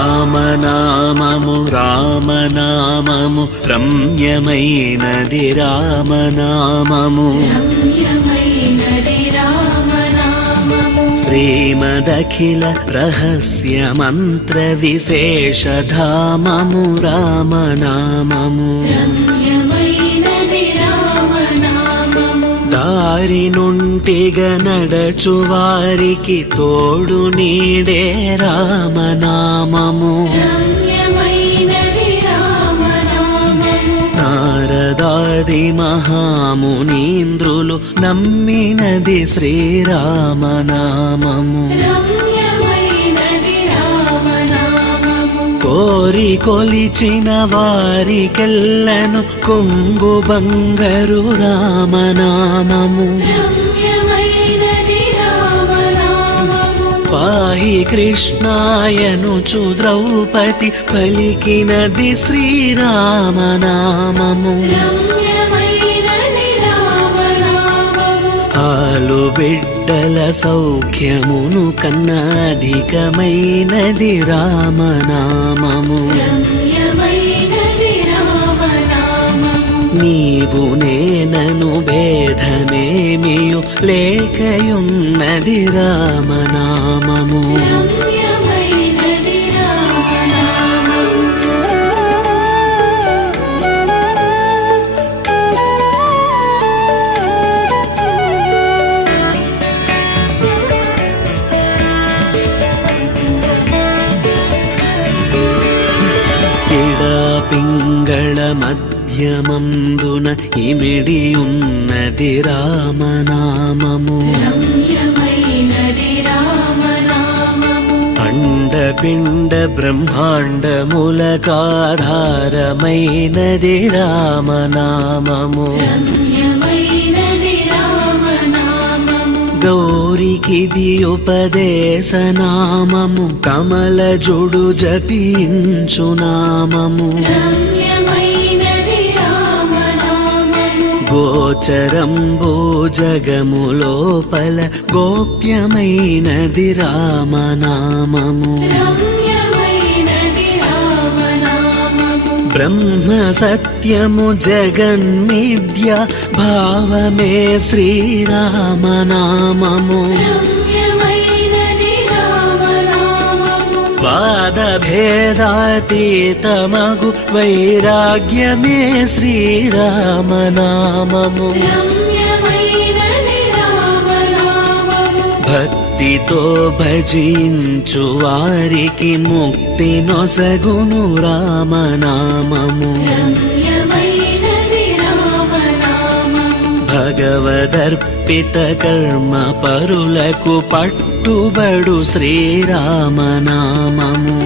రామనామము రామనామము రమ్యమైనది రామనామము శ్రీమదఖిల రహస్య మంత్ర విశేషధామము రామనామము దారి నుంటిగా నడచు వారికి తోడు నీడే రామనామము నారదాది మహామునీంద్రులు నమ్మినది శ్రీరామనామము కోరి కొలిచిన వారికెల్లను కొంగు బంగారు రామనామము పాహి కృష్ణాయనుచు ద్రౌపది పలికినది శ్రీరామనామము ఆలు బిడ్డల సౌఖ్యమును కన్నా అధికమైనది రామనామము నీవు నేనను భేదమేమియు లేకయున్నది రామనామము పింగళ మధ్యమందున ఇమిడి ఉన్నది రామనామము అండపిండ బ్రహ్మాండములకాధారమైనది రామనామము గౌరికిది ఉపదేశనామము కమల జుడు జపించు నామము గోచరంబో జగములోపల గోప్యమైనది రామనామము బ్రహ్మ సత్యము జగన్మిథ్య భావమే శ్రీరామనామము వాదభేదాతీతమగు వైరాగ్యమే శ్రీరామనామము భక్తితో భజించు వారికి ముక్తి నొసగును రామనామము భగవదర్పిత కర్మ పరులకు పట్టుబడు శ్రీరామనామము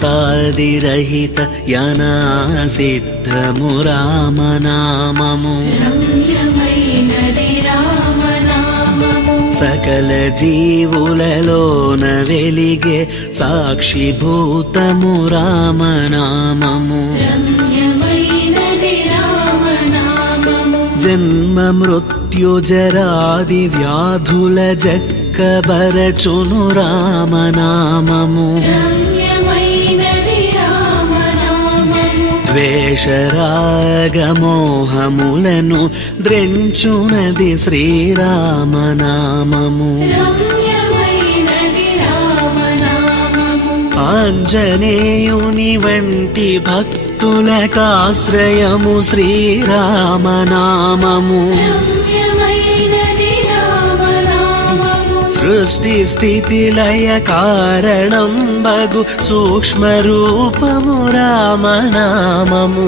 మధ్యాంతాదిరహిత యనాసిద్ధము రామనామము సకల జీవులలోన వెలిగే సాక్షిభూతము రామనామము జన్మ మృత్యు జరాది వ్యాధుల జక్కబరచును రామనామము ద్వేషరాగమోహములను ద్రెంచునది శ్రీరామనామము ఆంజనేయుని వంటి భక్తులకాశ్రయము శ్రీరామనామము సృష్టి స్థితి లయ కారణం బగు సూక్ష్మ రూపము రామనామము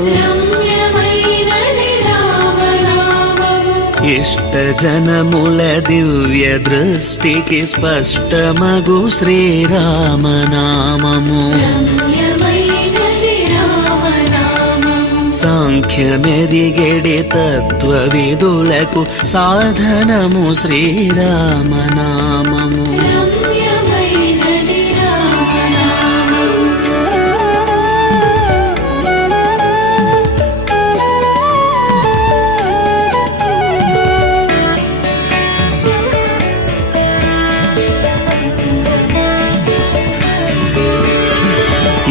ఇష్ట జనముల దివ్య దృష్టికి స్పష్టమగు శ్రీరామనామము సాంఖ్యమెరిగెడి తత్వవిదులకు సాధనము శ్రీరామనామము.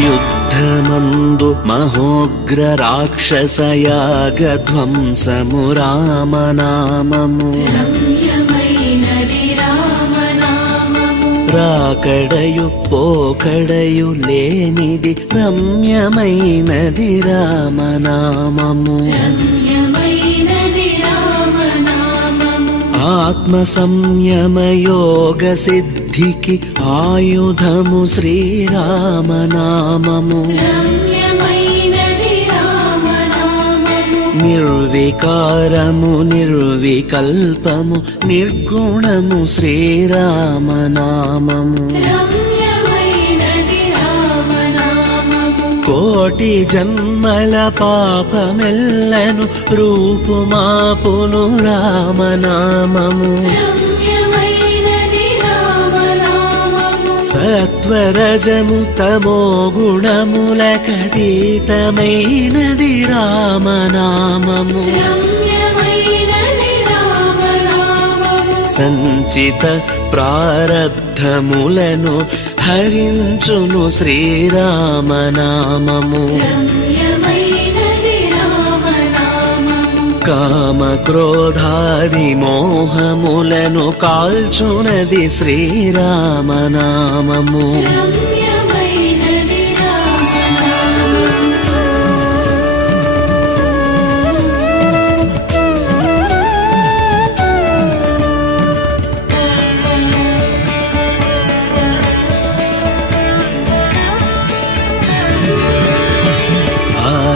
యుద్ధమందు మహోగ్ర రాక్షసయాగధ్వంసము రామనామము. రాకడయు పోకడయు లేనిది రమ్యమైనది రామనామము. ఆత్మ సంయమ యోగ సిద్ధికి ఆయుధము శ్రీరామనామము. నిర్వికారము నిర్వికల్పము నిర్గుణము శ్రీరామనామము. కోటి జన్మల పాపమెల్లను రూపుమాపును రామనామము. సత్వరజము తమో గుణములకతీతమైనది రామనామము. సంచిత ప్రారబ్ధములను హరించును శ్రీరామనామము. కామ క్రోధాది మోహములను కాల్చునది శ్రీరామనామము.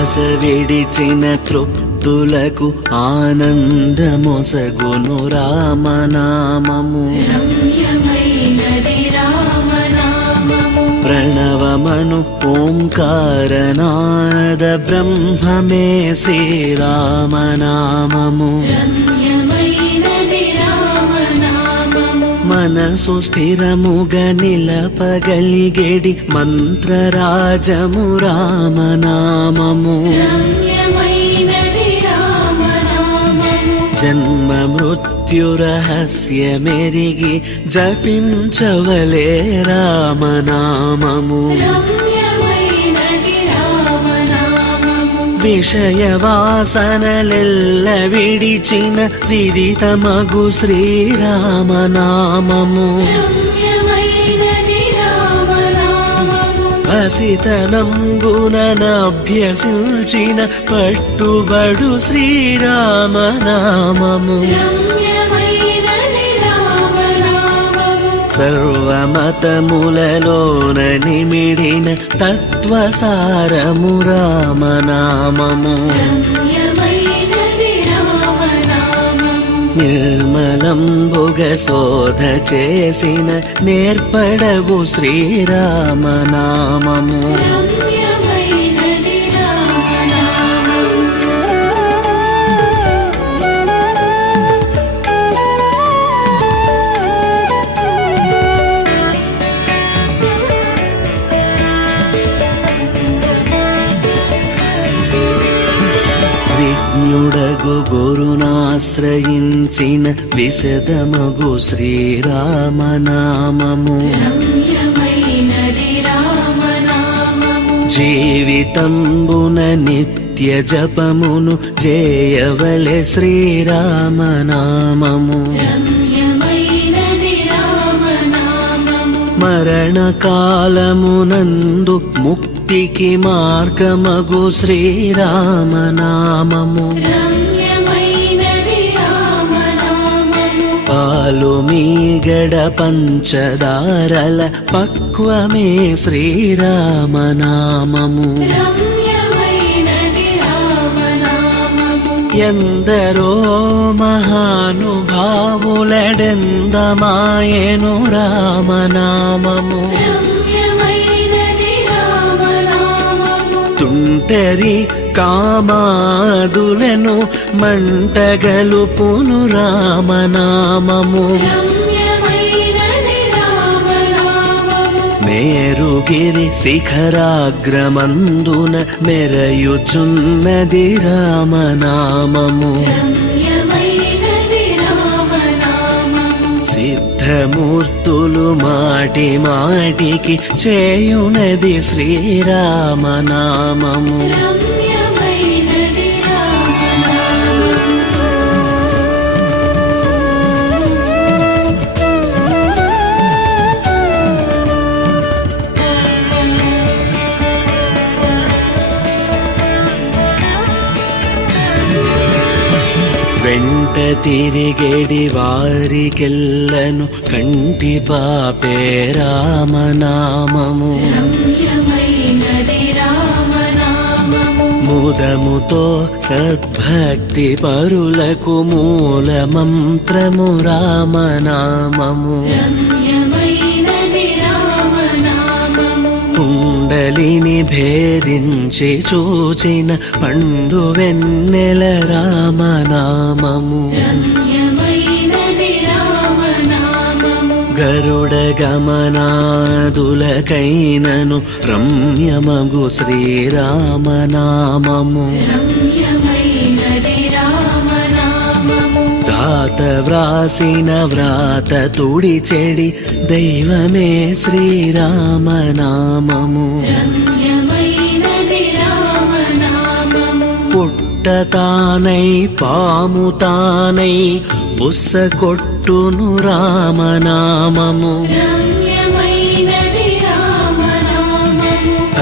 ఆశ విడిచిన తృప్తులకు ఆనందమొసగును రామనామము. ప్రణవమను ఓంకారనాద బ్రహ్మమే శ్రీరామనామము. మనసు స్థిరముగా నిలపగలిగేడి మంత్రరాజము రామనామము. జన్మ మృత్యు రహస్యమెరిగి జపించవలే రామనామము. విషయవాసనలెల్ల విడిచిన విదితమగు శ్రీరామనామము. అసితనంబుననభ్యసించిన పట్టుబడు శ్రీరామనామము. సర్వమతములలోన నిమిడిన తత్వసారము రామనామము. నిర్మలంబుగ శోధ చేసిన నేర్పడగు శ్రీరామనామము. విజ్ఞుడగు గురునాశ్రయించిన విశదమగు శ్రీరామనామము. జీవితంబున నిత్య జపమును చేయవలె శ్రీరామనామము. మరణకాలమునందు ముక్తికి మార్గమగు శ్రీరామనామము. పాలు మీగడ పంచదారల పక్వమే శ్రీరామనామము. ఎందరో మహానుభావులడెందమాయను రామనామము. తుంటరి కామాదులను మంటగలుపును రామనామము. మేరుగిరి శిఖరాగ్రమందున మెరయుచున్నది రామనామము. సిద్ధమూర్తులు మాటి మాటికి చేయునది శ్రీరామనామము. వెంట తిరిగెడి వారికెల్లను కంటి పాపే రామనామము. ముదముతో సద్భక్తి పరులకు మూల మంత్రము రామనామము. కుండలిని భేదించి చూచిన పండు వెన్నెల రామనామము. గరుడ గమనాదులకైనను రమ్యమగు శ్రీరామనామము. దాత వ్రాసిన వ్రాత తుడి చెడి దైవమే శ్రీరామనామము. పుట్ట తానై పాము తానై బుస్స కొట్టును రామనామము.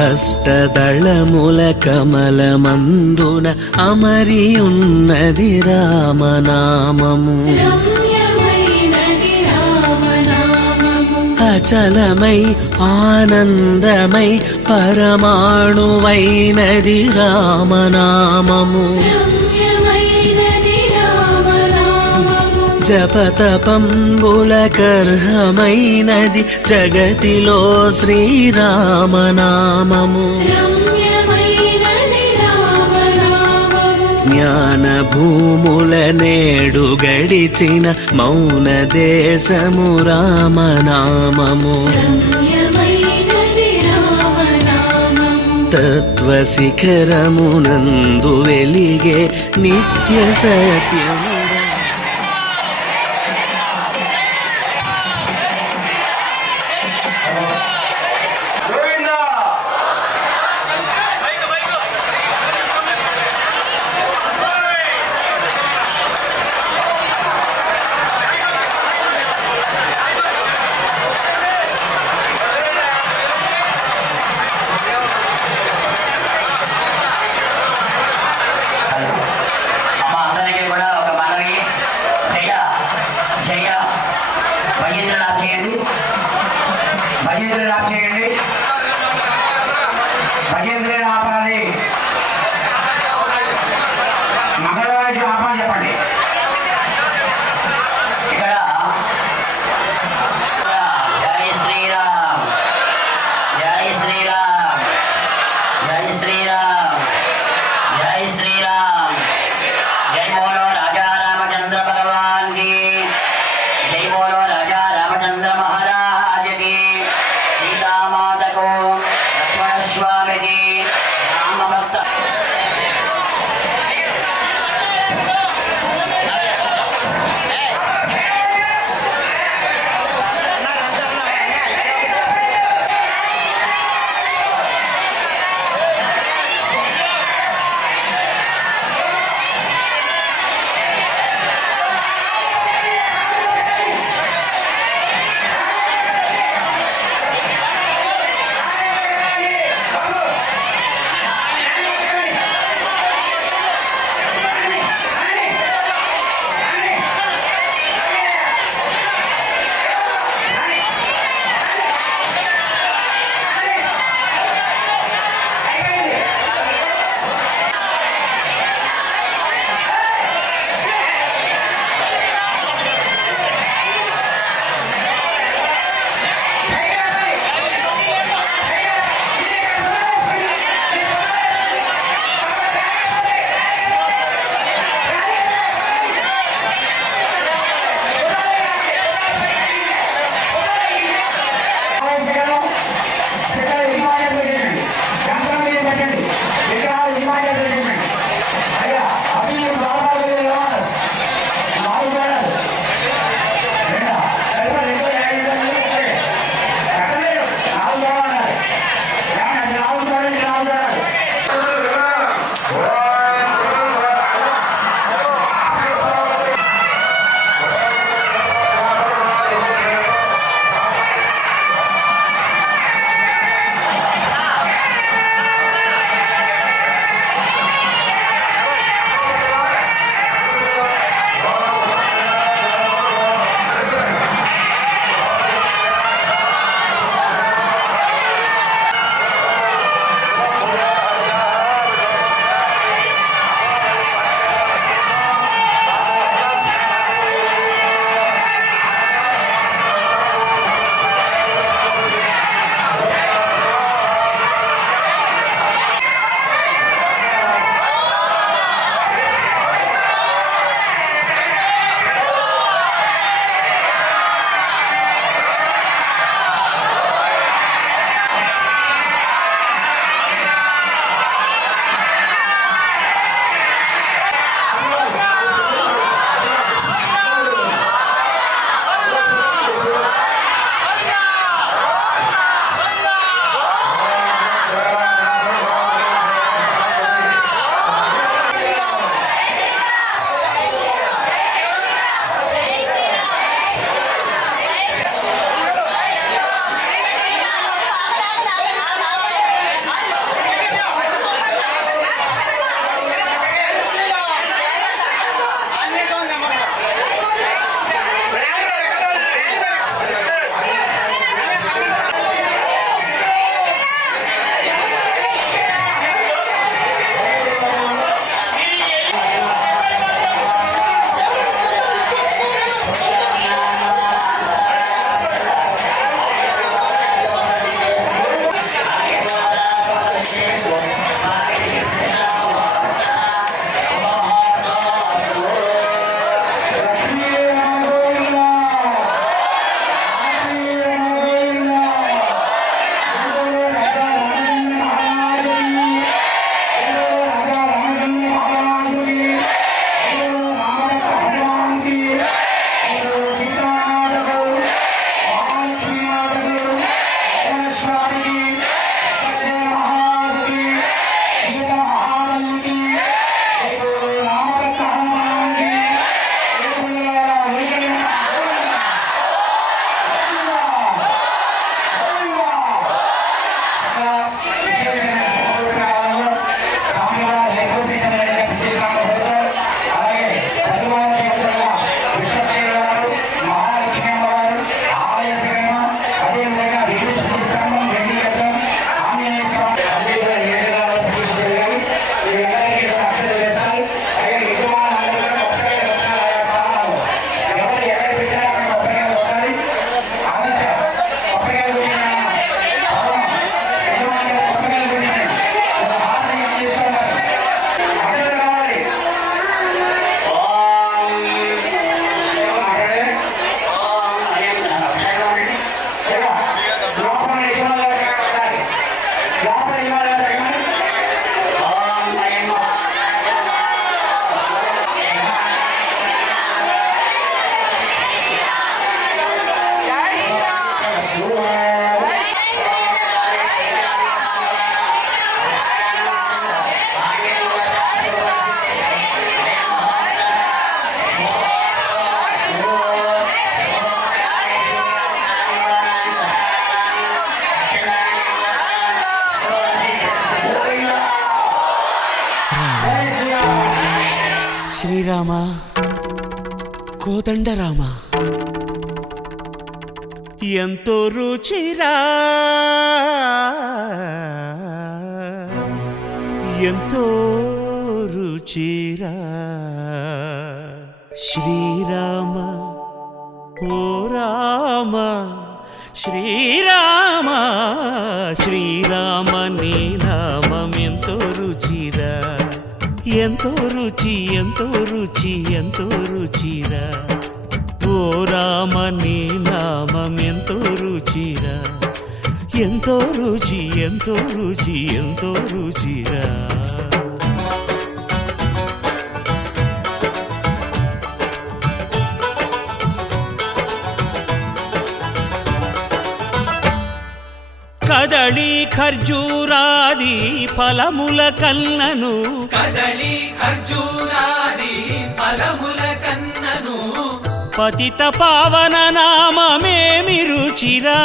అష్టదళముల కమలమందున అమరి ఉన్నది రామనామము. అచలమై ఆనందమై పరమాణువైనది రామనామము. జపతపంబుల కర్హమైనది జగతిలో శ్రీరామనామము. జ్ఞాన భూముల నేడు గడిచిన మౌన దేశము రామనామము. తత్వ శిఖరమునందు వెలిగే నిత్య సత్యము. అమ్మ అందరికీ కూడా ఒక శ్రీరామ కోదండరామ ఎంతో రుచిరా ఎంతో రుచిరా శ్రీరామ ఓ రామ శ్రీరామ శ్రీరామ నీ నామం ఎంతో రుచిరా ఎంతో రుచి ఎంతో రుచి ఎంతో రుచిరా ఓ రామ నీ నామం ఎంతో రుచిరా ఎంతో రుచి ఎంతో రుచి ఎంతో రుచిరా కదళి ఖర్జూరాది ఫలముల కన్నను కదళి ఖర్జూరాది ఫలముల కన్నను పతిత పావన నామమేమి రుచిరా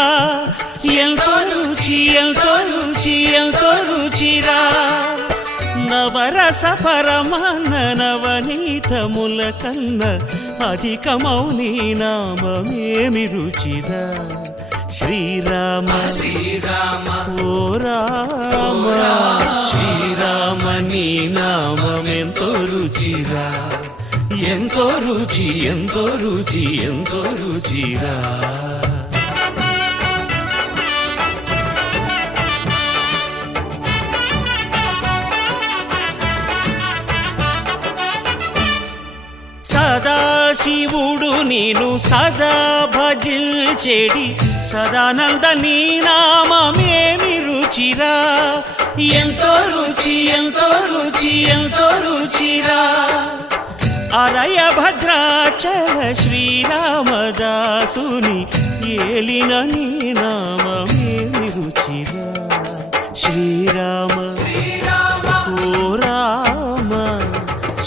ఎంతో రుచి ఎంతో రుచి ఎంతో రుచిరా నవరస పరమాన్న నవనీతముల కన్న అధికమౌ నీ నామమేమి రుచిరా శ్రీరామ శ్రీరామ ఓ రామ శ్రీరామ నీ నామం ఎంతో రుచిరా ఎంతో రుచి ఎంతో రుచి ఎంతో రుచిరా సదాశివుడు నేను సదా భజిల్చెడి సదానంద నీ నామమేమి రుచిరా ఎంతో రుచి ఎంతో రుచి ఎంతో రుచిరా అరయ భద్రాచల శ్రీరామదాసుని ఏలిన నీ నామమేమి రుచిరా శ్రీరామ ఓ రామ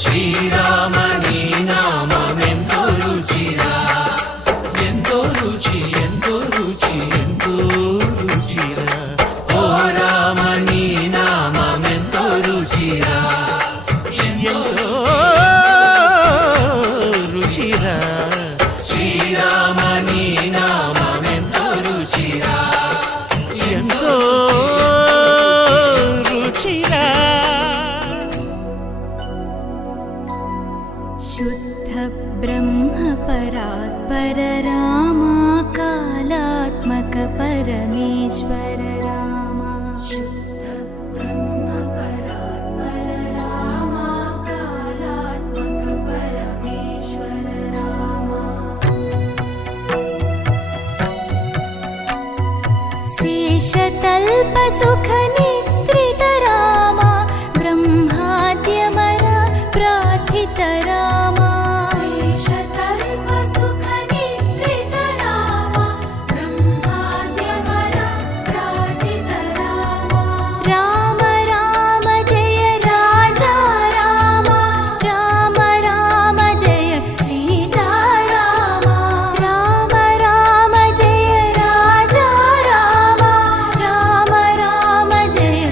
శ్రీరామ నీ నామం ఎంతో రుచిరా ఎంతో రుచి ఎంతో రుచి ఎంతో రుచిరా ఓ రామ నీ నామం ఎంతో రుచిరా ఎంతో రుచిరా శ్రీరామ నీ నామం ఎంతో రుచిరా ఎంతో రుచిరా शुद्ध ब्रह्म परात्पर रामा कालात्मक परमेश्वर रामा शुद्ध ब्रह्म परात्पर रामा कालात्मक परमेश्वर रामा शेषतल्प सुख निद्रित रामा ब्रह्माद्यमर प्रार्थित रामा शेषतल्प सुख निद्रित रामा ब्रह्माद्यमर प्रार्थित रामा राम राम जय राजा रामा राम राम जय सीता रामा राम राम जय राजा रामा राम राम जय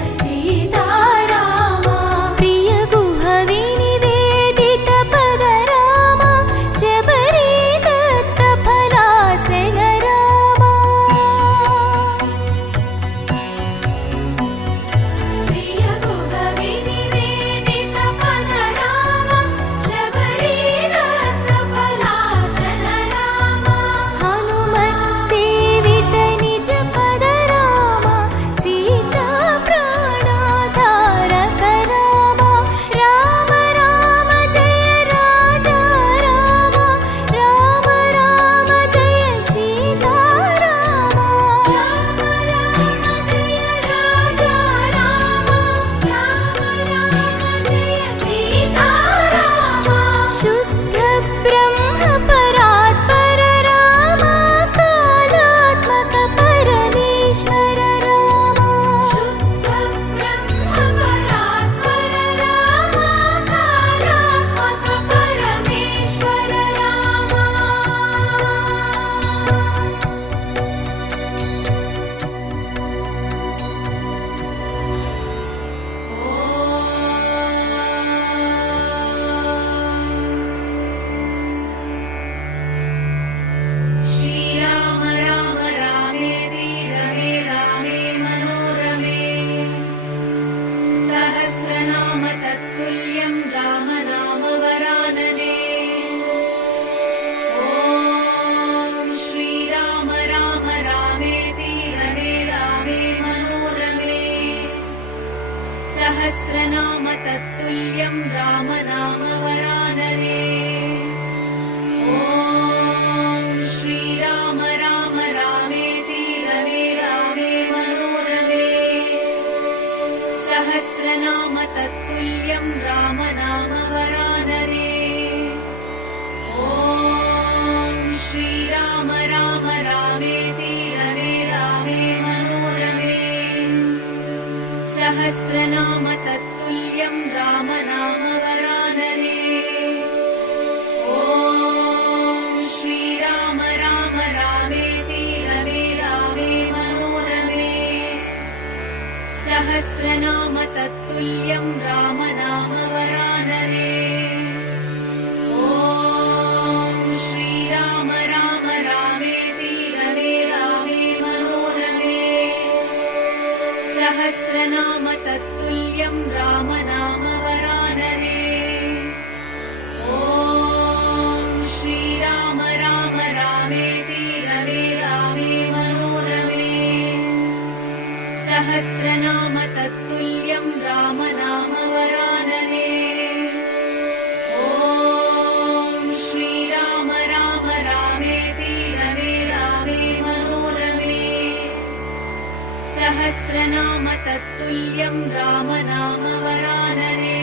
तत्तुल्यं राम नाम वरानने।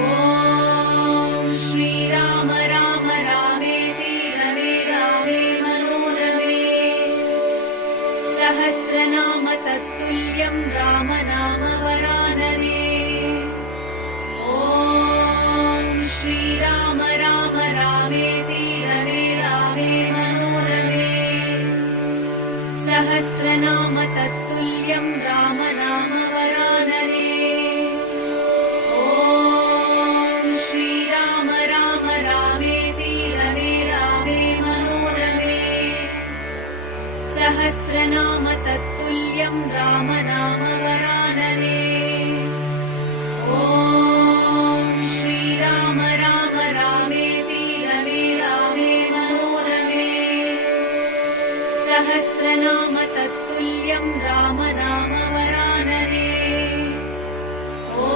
ॐ श्रीराम राम रामेति रमे रामे मनोरमे। सहस्रनाम तत्तुल्यं राम नाम वरानने। ॐ श्रीराम राम रामेति रमे रामे मनोरमे। सहस्रनाम तत्तुल्यं राम नाम वरानने। ॐ श्रीराम राम रामेति रमे रामे मनोरमे। सहस्रनाम तत्तुल्यं राम नाम वरानने। ॐ श्रीराम राम रामेति रमे रामे मनोरमे। सहस्रनाम तत्तुल्यं राम नाम वरानने। ॐ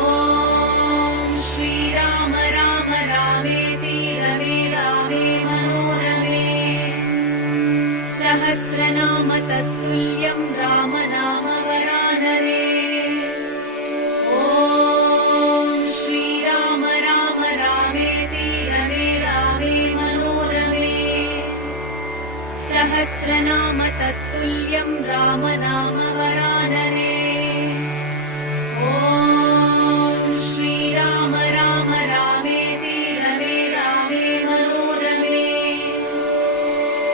श्रीराम राम रामेति रमे रामे मनोरमे। सहस्रनाम तत्तुल्यं राम नाम वरानने। ॐ श्रीराम राम रामेति रमे रामे मनोरमे। सहस्रनाम तत्तुल्यं राम नाम वरानने। ॐ श्रीराम राम रामेति रमे रामे मनोरमे।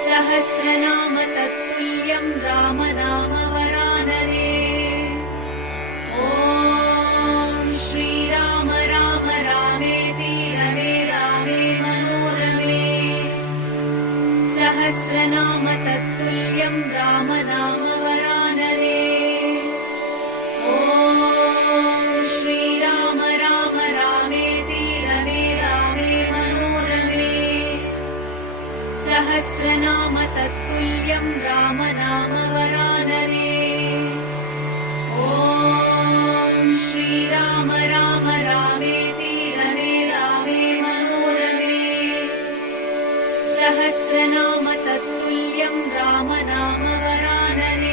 सहस्रनाम तत्तुल्यं राम नाम वरानने। ॐ श्रीराम राम रामेति रमे रामे मनोरमे। सहस्रनाम तत्तुल्यं राम नाम वरानने। ॐ श्रीराम राम रामेति रमे रामे मनोरमे। सहस्रनाम तत्तुल्यं राम नाम वरानने। ॐ श्रीराम राम रामेति रमे रामे मनोरमे। सहस्रनाम तत्तुल्यं राम नाम वरानने।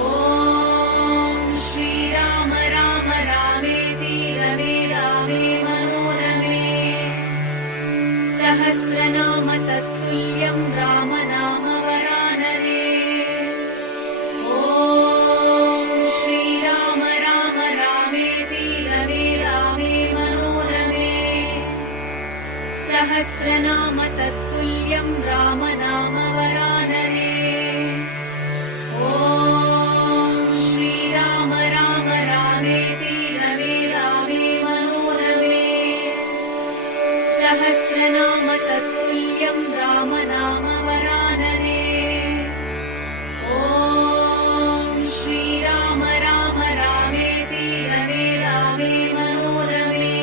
ॐ श्रीराम राम रामेति रमे रामे मनोरमे। सहस्रनाम तत्तुल्यं राम नाम वरानने। ॐ श्रीराम राम रामेति रमे रामे मनोरमे। सहस्रनाम तत्तुल्यं राम नाम वरानने। ॐ श्रीराम राम रामेति रमे रामे मनोरमे। सहस्रनाम तत्तुल्यं राम नाम वरानने। ॐ श्रीराम राम रामेति रमे रामे मनोरमे।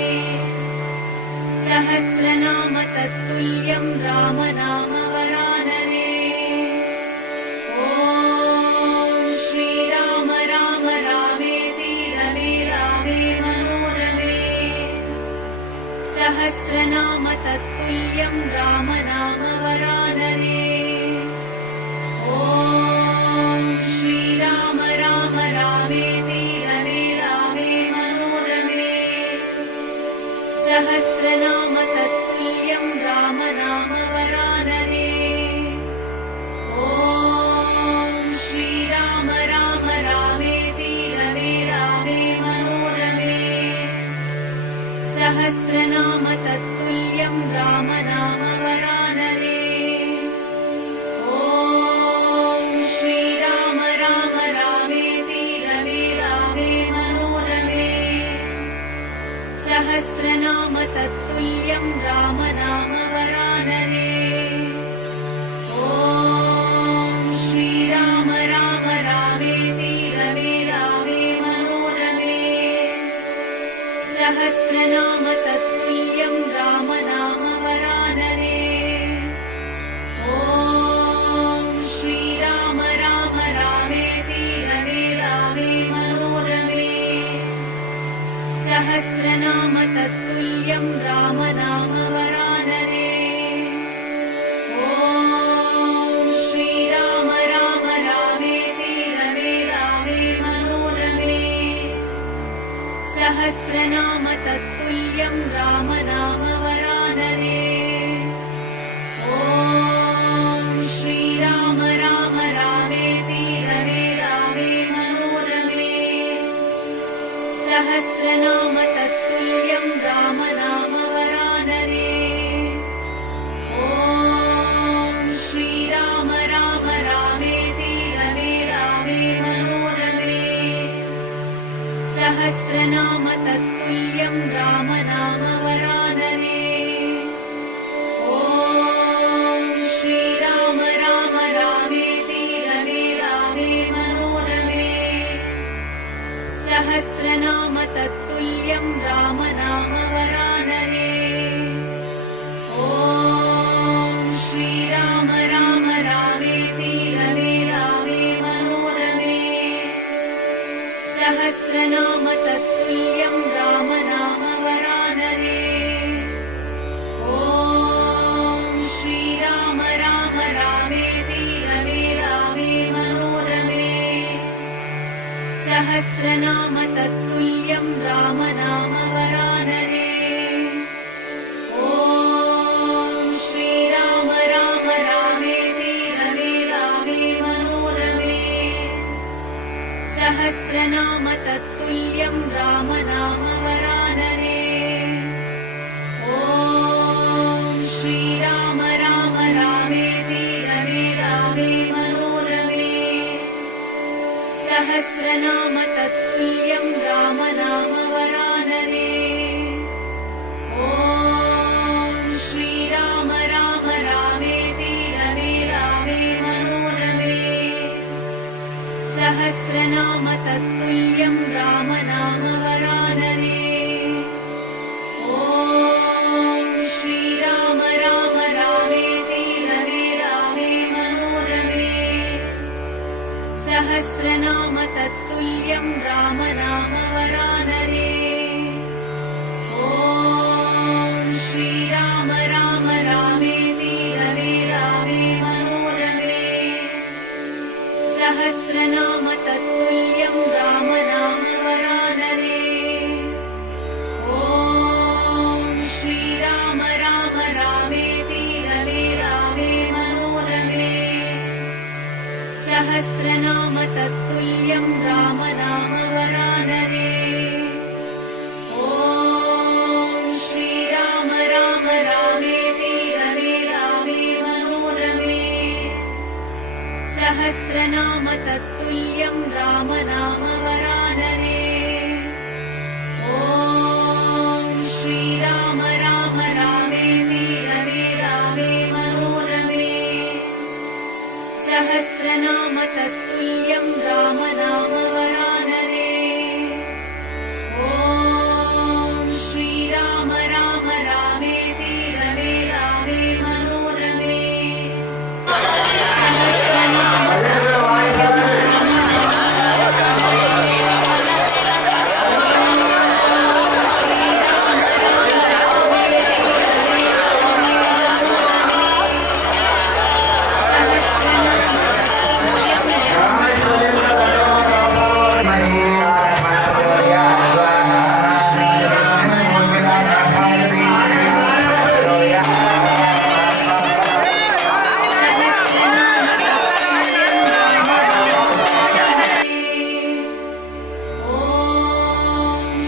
सहस्रनाम तत्तुल्यं राम नाम वरानने। ॐ श्रीराम राम रामेति रमे रामे मनोरमे। सहस्रनाम तत्तुल्यं राम नाम वरानने। ॐ श्रीराम राम रामेति रमे रामे मनोरमे। सहस्रनाम तत्तुल्यं राम नाम वरानने। ॐ श्रीराम राम रामेति रमे रामे मनोरमे। सहस्रनाम तत्तुल्यं राम नाम वरानने। ॐ श्रीराम राम रामेति रमे रामे मनोरमे। सहस्रनाम तत्तुल्यं सहस्रनाम तत्तुल्यं राम नाम वरानने ॐ श्रीराम राम रामेति रमे रामे मनोरमे सहस्रनाम तत्तुल्यं राम नाम वरानने ॐ श्रीराम राम रामेति रमे रामे मनोरमे सहस्रनाम तत्तुल्यं राम नाम वरानने ॐ श्रीराम राम रामेति रमे रामे मनोरमे सहस्रनाम तत्तुल्यं राम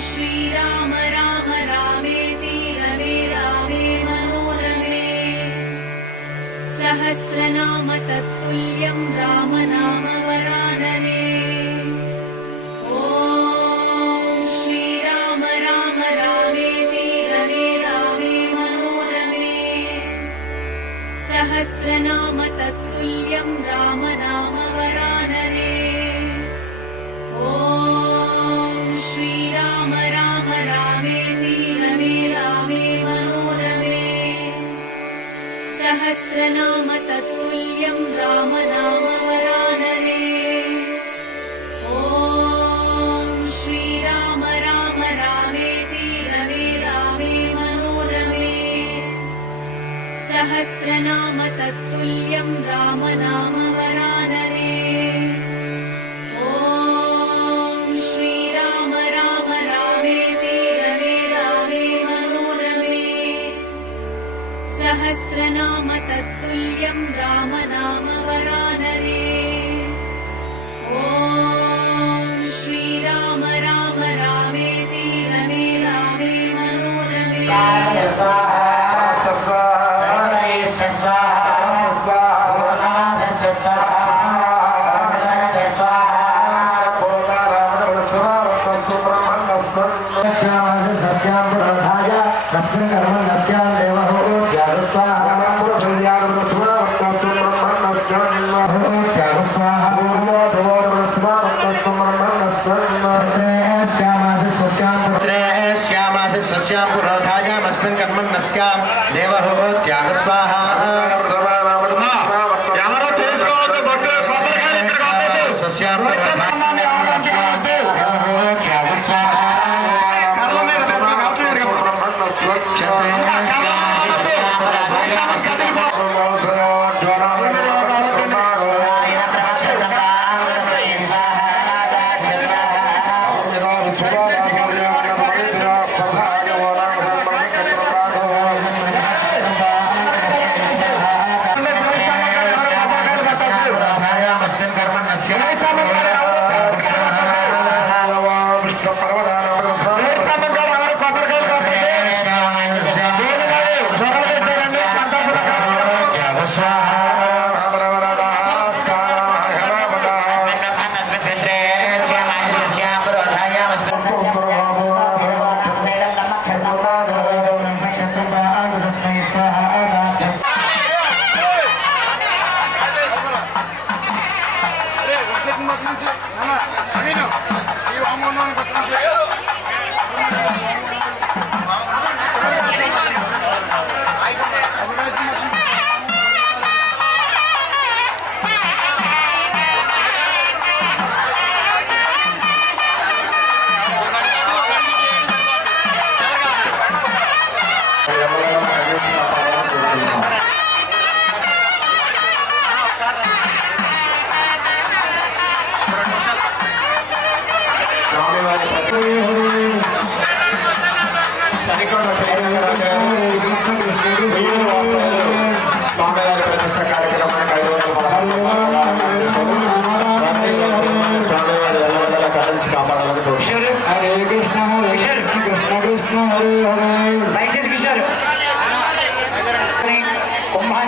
श्रीराम राम रामेति रमे रामे मनोरमे सहस्रनाम तत्तुल्यं राम नाम वरानने ॐ श्रीराम राम रामेति रमे रामे मनोरमे सहस्रनाम तत्तुल्यं राम नाम वरानने ॐ श्रीराम राम रामेति रमे रामे मनोरमे सहस्रनाम तत्तुल्यं राम नाम वरानने ॐ श्रीराम राम रामेति रमे रामे मनोरमे सहस्रनाम तत्तुल्यं राम नाम वरानने ॐ श्रीराम राम रामेति रमे रामे मनोरमे सहस्रनाम तत्तुल्यं राम नाम वरानने ॐ श्रीराम राम रामेति रमे रामे मनोरमे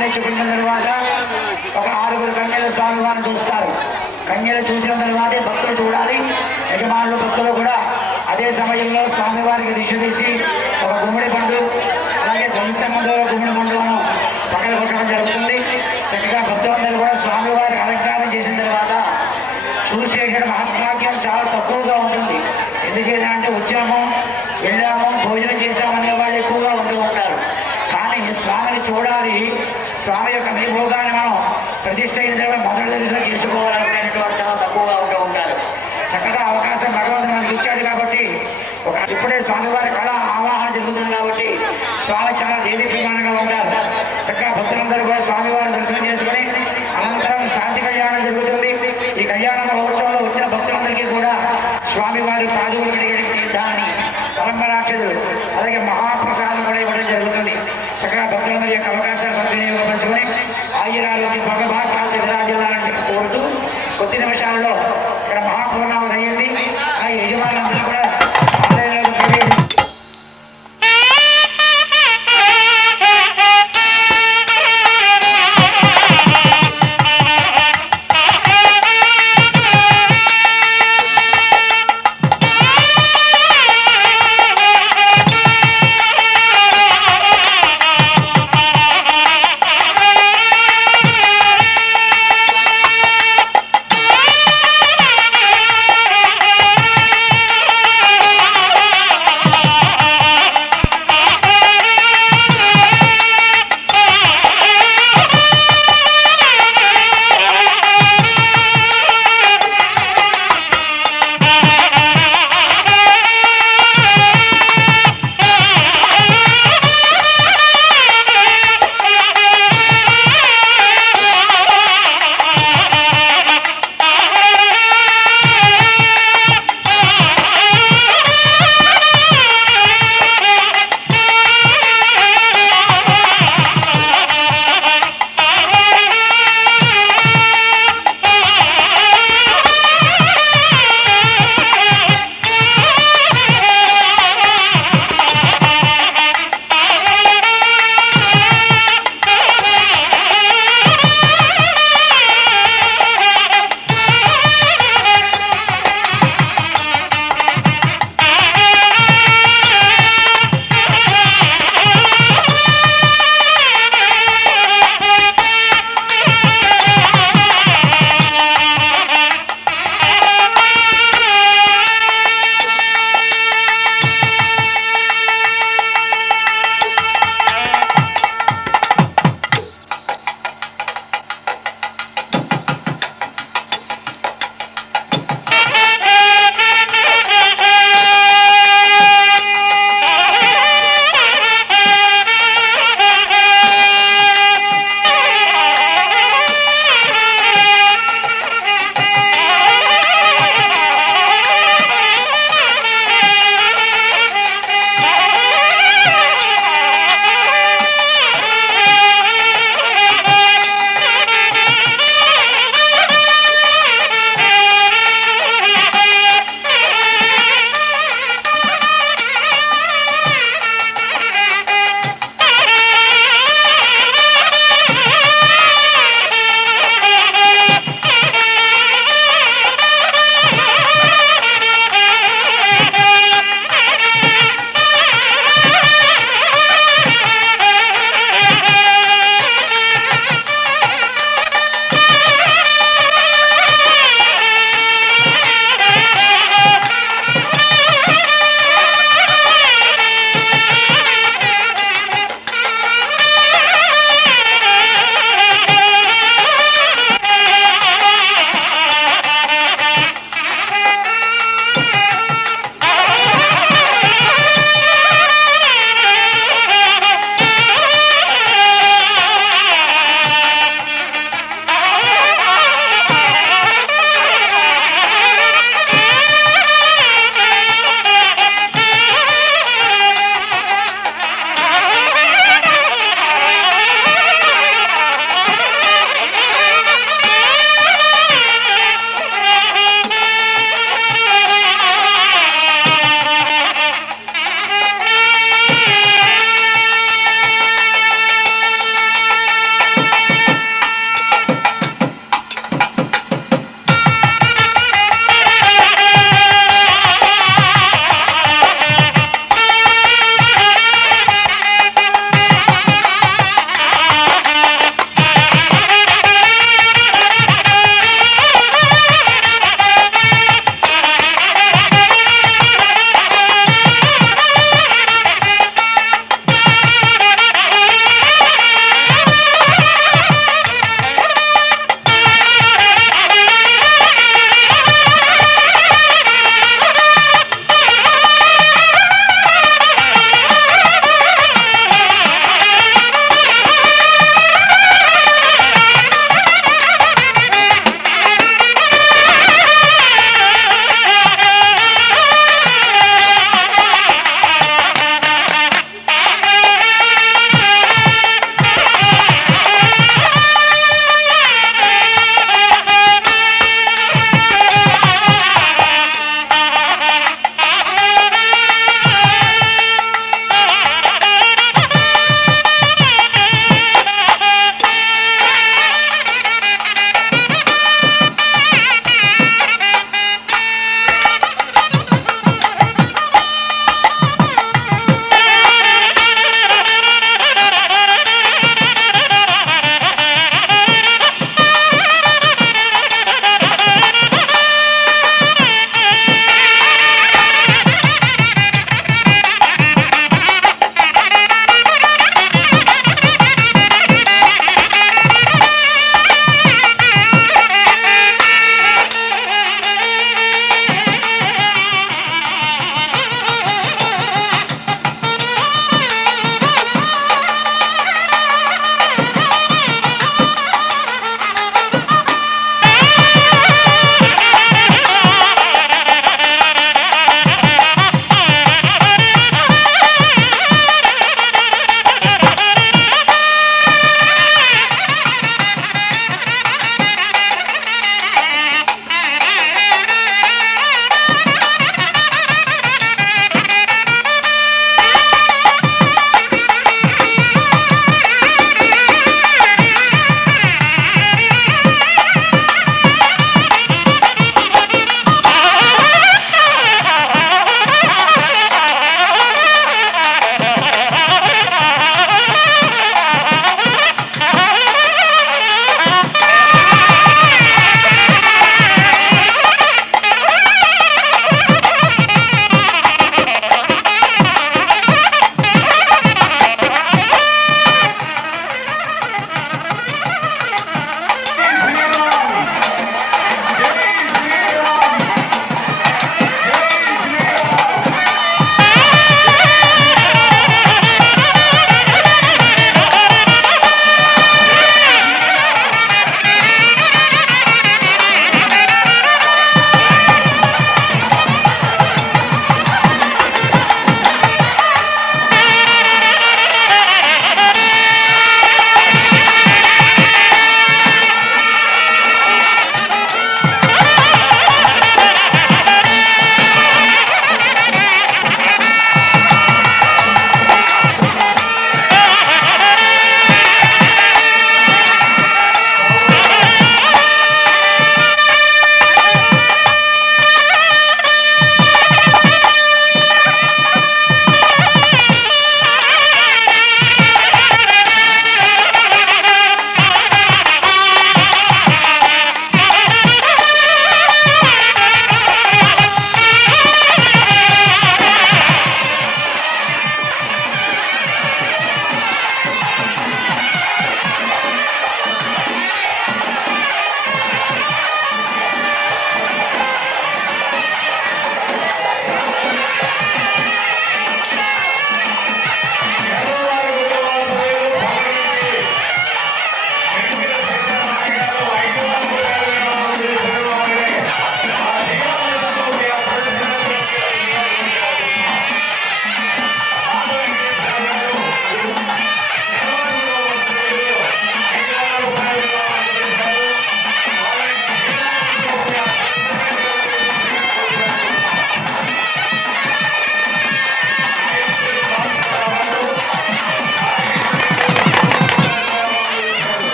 వాహనాన్ని ఎత్తుకున్న తర్వాత ఒక 6 కన్యలు స్వామివారిని చూస్తారు. కన్యలు చూసిన తర్వాతే భక్తులు చూడాలి. యజమానులు భక్తులు కూడా అదే సమయంలో స్వామివారికి దిశ తీసి ఒక గుమ్మడి పండు అలాగే కొంతమంది గుమ్మడి పండును పక్కన కొట్టడం జరుగుతుంది. చక్కగా భక్తులందరూ కూడా స్వామివారికి అలంకారం చేసిన తర్వాత చూసేసిన మహాత్మాగ్యం చాలా తక్కువగా ఉంటుంది. ఎందుకంటే ఉద్యమం వెళ్ళాము భోజనం చేశామనే వాళ్ళు ఎక్కువగా ఉంటూ ఉంటారు. కానీ స్వామిని చూడాలి, స్వామి యొక్క వైభోగాన్ని మనం ప్రతిష్ట మొదటి దశలో చేసుకోవాలనేటువంటి చాలా తక్కువగా ఉంటూ ఉంటారు. చక్కగా అవకాశం భగవంతుడు మనకి ఇచ్చాడు కాబట్టి ఇప్పుడే స్వామివారి కళ ఆవాహన జరుగుతుంది కాబట్టి స్వామి చాలా దేదీప్యమానంగా ఉంటారు. చక్కగా భక్తులందరూ కూడా స్వామివారిని దర్శనం చేసుకుని అనంతరం శాంతి కళ్యాణం జరుగుతుంది. ఈ కళ్యాణ మహోత్సవంలో వచ్చిన భక్తులందరికీ కూడా స్వామివారి పాదువులు కలిగేటువంటి దాన్ని పరంపరాక్షులు అలాగే మహాప్రసాదం కూడా ఇవ్వడం జరుగుతుంది. చక్కగా భక్తులందరి యొక్క అవకాశాలు సద్వినియోగపరుచుకొని ఆయురారోగ్య భగభాగ్యాలు ఎదురాజులాలని కోరుతూ కొద్ది నిమిషాల్లో ఇక్కడ మహాపూర్ణావతి అయ్యింది. ఆ యజమానులందరూ కూడా ఆలయంలో ప్రవేశించి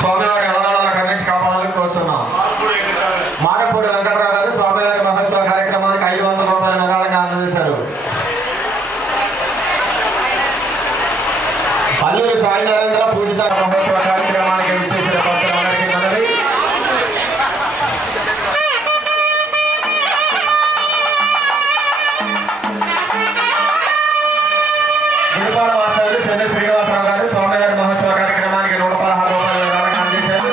స్వామివారి అవగాహన కమిటీ కాపాడాలని కోరుతున్నాం. మారపూడి వెంకటరావు గారు స్వామివారి మహోత్సవ కార్యక్రమానికి 500 రూపాయల విరాళంగా అందజేశారు. అల్లూరి సాయి నరేంద్ర పూజిత మహోత్సవ కార్యక్రమానికి విచ్చేసిన భక్తులందరికీ మనవి. గుడిపాల వాస్తవ్యులు చెన్నై శ్రీనివాసరావు గారు స్వామివారి మహోత్సవ కార్యక్రమానికి 116 రూపాయల విరాళంగా అందించారు.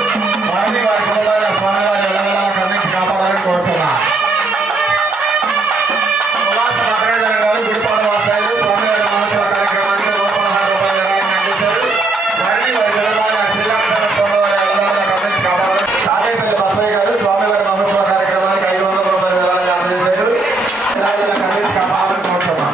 వారిని వారి కుటుంబాల స్వామివారి ఎల్లవెల్లా కరుణించి కాపాడాలని కోరుతున్నాం. ఉల్లాస భద్రాచలం గారు గుడిపాల వాస్తవ్యులు స్వామివారి మహోత్సవ కార్యక్రమానికి 116 రూపాయల విరాళంగా అందించారు. వారిని వారి కుటుంబాల శ్రీరామచంద్ర స్వామివారి ఎల్లవెల్లా కరుణించి కాపాడాలని. తాడేపల్లి బసయ్య గారు స్వామివారి మహోత్సవ కార్యక్రమానికి 500 రూపాయల విరాళంగా అందజేశారు. ఎల్లవెల్లా కరుణించి కాపాడాలని కోరుతున్నాం.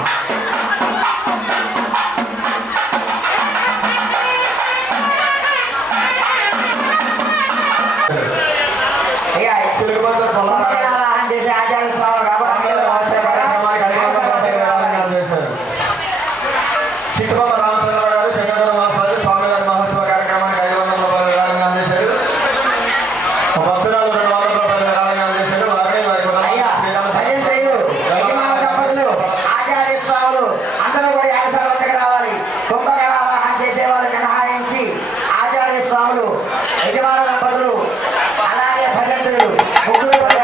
ఆవాహన చేసే ఆచార్య స్వామి కాబట్టి చిట్టుబాబు రామచంద్రరావు గారు చంద్రబాబు మహాస్వామి స్వామివారి మహోత్సవ కార్యక్రమానికి 500 రూపాయల విరాళంగా అందజేశారు. భక్తురాలు 200 రూపాయల విరాళంగా అందజేశారు. వారిని వారి ఆచార్య స్వాములు అందరూ కూడా యాగశాల వద్దకు రావాలి. కుంభకళ ఆవాహన చేసే వాళ్ళు మినహాయించి ఆచార్య స్వాములు యజమాన దంపతులు అలాగే భగవంతుడు ముగ్గురు కూడా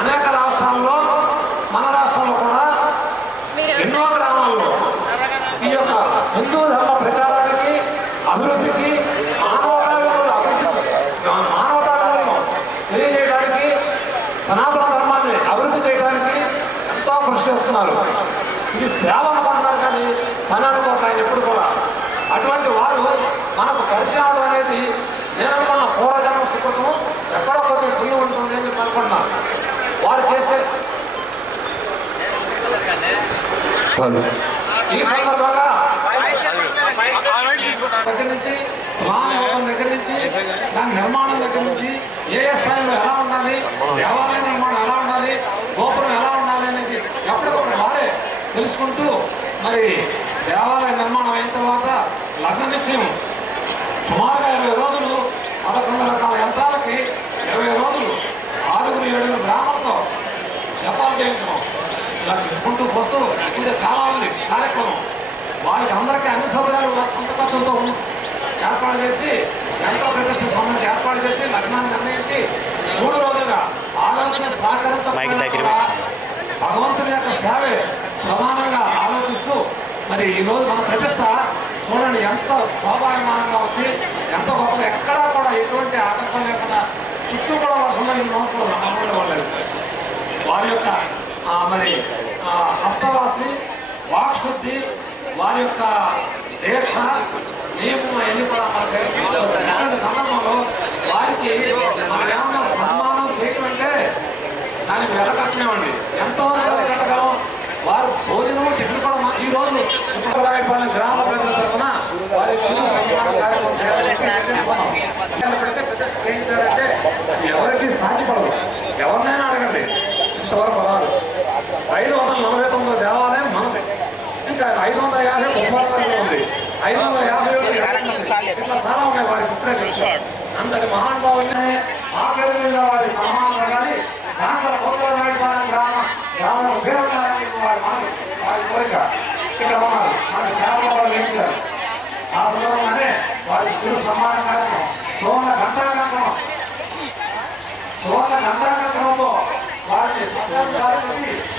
అనేక రాష్ట్రాల్లో మన రాష్ట్రంలో కూడా ఎన్నో గ్రామాల్లో ఈ యొక్క హిందూ ధర్మ ప్రచారానికి అభివృద్ధికి మానవతాలను తెలియజేయడానికి సనాతన ధర్మాన్ని అభివృద్ధి చేయడానికి ఎంతో కృషి చేస్తున్నారు. ఇది సేవ అనుకుంటున్నారు కానీ పని అనుకుంటారు ఆయన ఎప్పుడు కూడా. అటువంటి వారు మనకు పరిచయం అవడం అనేది నేను అనుకున్న పూర్వజన్మ సుకృతం ఎక్కడో కొద్దిగా పుణ్యం ఉంటుంది అని చెప్పి అనుకుంటున్నాను. వారు చేసే ఈ సందర్భంగా దగ్గర నుంచి ప్లాన్ ఇవ్వడం దగ్గర నుంచి దాని నిర్మాణం దగ్గర నుంచి ఏ స్థాయిలో ఎలా ఉండాలి, దేవాలయ నిర్మాణం ఎలా ఉండాలి, గోపురం ఎలా ఉండాలి అనేది ఎప్పటికప్పుడు వారే తెలుసుకుంటూ మరి దేవాలయ నిర్మాణం అయిన తర్వాత లగ్న నిశ్చయం సుమారుగా 20 రోజులు 11 రకాల యంత్రాలకి 20 రోజులు 6-7 బ్రాహ్మణులతో జపాలు చేయించడం ఇలా చెప్పుకుంటూ పోతూ ఇంకా చాలా ఉంది కార్యక్రమం. వారికి అందరికీ అన్ని సౌకర్యాలు సొంత ఖర్చులతో ఏర్పాటు చేసి యంత్ర ప్రతిష్ట సంబంధించి ఏర్పాటు చేసి లగ్నాన్ని నిర్ణయించి 3 రోజులుగా ఆలోచన సహకరించడం భగవంతుని యొక్క సేవే ప్రధానంగా ఆలోచిస్తూ మరి ఈరోజు మన ప్రతిష్ట చూడండి ఎంత శోభాయమానంగా ఉంది, ఎంత గొప్పగా ఎక్కడా కూడా ఎటువంటి ఆటంకం లేకుండా చుట్టూ కూడా వర్షంలో వాళ్ళు వారి యొక్క మరి హస్తవాసి వాక్శుద్ధి వారి యొక్క దీక్ష నియమం అన్ని కూడా మనకి సందర్భంలో వారికి మనం ఏమన్నా సన్మానం చేయమంటే దానికి వెలకట్టలేమండి. ఎంతవరకు కట్టగలం వారు భోజనం టిఫిన్ కూడా ఈ రోజు ఇప్పుడు గ్రామ ప్రజల తరఫున వారి చేయించారంటే ఎవరికి సాధ్యపడదు. ఎవరినైనా అడగండి, ఇంతవరకు రాదు. 549 దేవాలయం మనది, ఇంకా 550 కుంభాలలో ఉంది, 550 ఇట్లా చాలా ఉన్నాయి వారి ప్రిపరేషన్. అంతటి మహానుభావులనే ఆ పేరు మీద వారి సన్మానం కానీ దాంట్లో గ్రామం ఉపయోగపడాలని వారి కోరిక ఇక్కడ ఉన్నారు. మనకి గ్రామంలో ఏంటారు ఆ సందర్భంగానే వారి గురు సన్మాన కార్యక్రమం సువర్ణ గంటాకంతో వారిని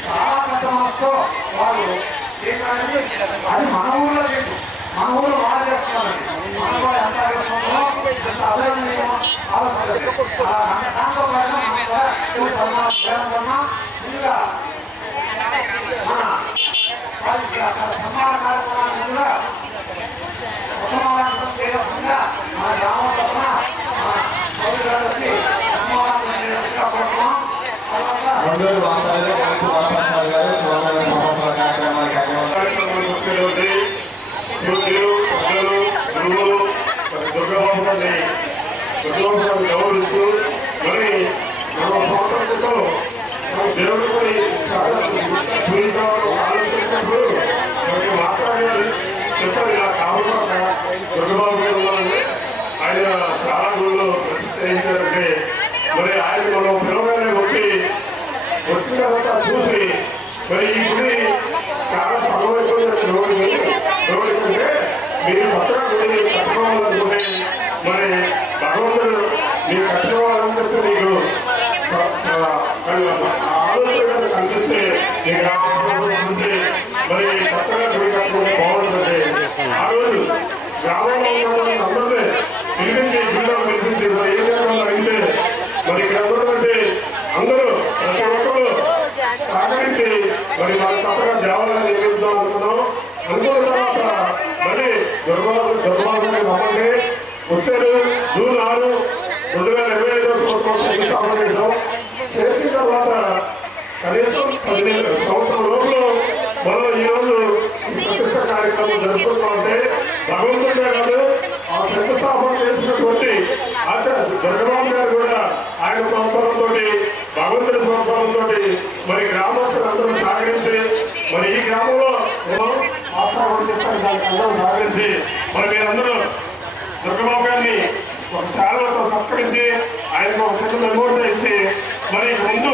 చాలా పెద్ద మనసుతో వారు అది మన ఊళ్ళో లేదు, చేసుకోవాలండి. మానవాళి ఎంత ఆలోచనలో ఎంత అభినందనీయం ఆలోచించాలి. దాంట్లో భాగంగా మనం కూడా ఈ సన్మానం చేయడం వలన ముందుగా మన సన్మాన కార్యక్రమాన్ని ముందుగా ఉత్తమాలంకరణ చేయకుండా మన గ్రామం తరఫున మన సౌదీ గారు వచ్చి ఉత్తమాలంకరణ చేయడానికి కోరుతున్నాం. తర్వాత మండలి వాసాలు వాసాలు గారు గౌరవిస్తూ మరి మన స్వాతంత్రంతో దేవుడు ఆలోచించినప్పుడు మనకి మాట్లాడాలి చెప్పాలి. ఇలా కాకుండా దుర్గబాబు గారు ఉన్నారంటే ఆయన చాలా గుళ్ళు ప్రసిద్ధించారంటే మరి ఆయన మనం పిలవగానే వచ్చిన తర్వాత చూసి మరి ఈ గుడి చాలా భగవంతుడు రోడ్డుకుంటే మీరు కొత్తగా గుడి కట్టుకోవాలనుకుంటే మరి భగవంతుడు మీరు కట్టుకోవాలనుకుంటే మీకు ఆలోచన కనిపిస్తే మీకు ఆలోచిస్తే మరి కొత్తగా గుడి కట్టుకుంటే బాగుంటుంది. ఆ రోజు గ్రామంలో ఉన్న అందరినీ పిలిపించి జిల్లాలో పిలిపించి మరి ఏ విధంగా అయితే మరి ఇక్కడ ఉన్నటువంటి అందరూ ప్రతి ఒక్కరు సహకరించి మరి మన కొత్తగా దేవాలయాలు నిర్మిద్దాం అనుకున్నాం. అనుకున్న తర్వాత మరి దుర్మార్గం నమ్మండి వచ్చారు జూన్ 6, 2025 సంవత్సరం చేసిన తర్వాత కనీసం 15 సంవత్సరం లోపల మనం ఈరోజు ప్రతిష్ట కార్యక్రమం జరుపుకుంటామంటే భగవంతుడే కాదు ఆ శంకుస్థాపన చేసినటువంటి ఆచార్య దుర్గబాబు గారు కూడా ఆయన ప్రోత్సాహంతో భగవంతుడి ప్రోత్సాహంతో మరి గ్రామస్తులందరూ సహకరించి మరి ఈ గ్రామంలో సహకరించి మరి మీరందరూ దుర్గబాబు గారిని ఒక శాలతో సత్కరించి ఆయనకు ఒక చిన్న మెమోరీ ఇచ్చి మరి ముందు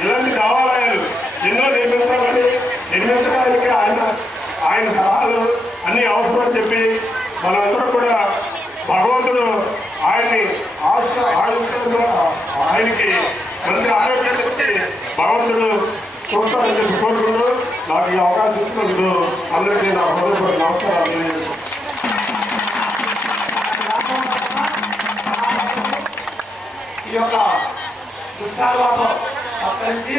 ఇలాంటి దేవాలయాలు ఎన్నో నిర్మించడానికి ఆయన సలహాలు అన్ని అవసరం చెప్పి మనందరూ కూడా భగవంతుడు ఆయన్ని ఆయనకి మంచి ఆరోగ్యాన్ని ఇచ్చి భగవంతుడు చూస్తారని చెప్పి కోరుకుంటూ నాకు ఈ అవకాశం ఇచ్చినందుకు అందరికీ నా హృదయపూర్వక నమస్కారాలు. ఈ యొక్క దుస్సాలతో సత్కరించి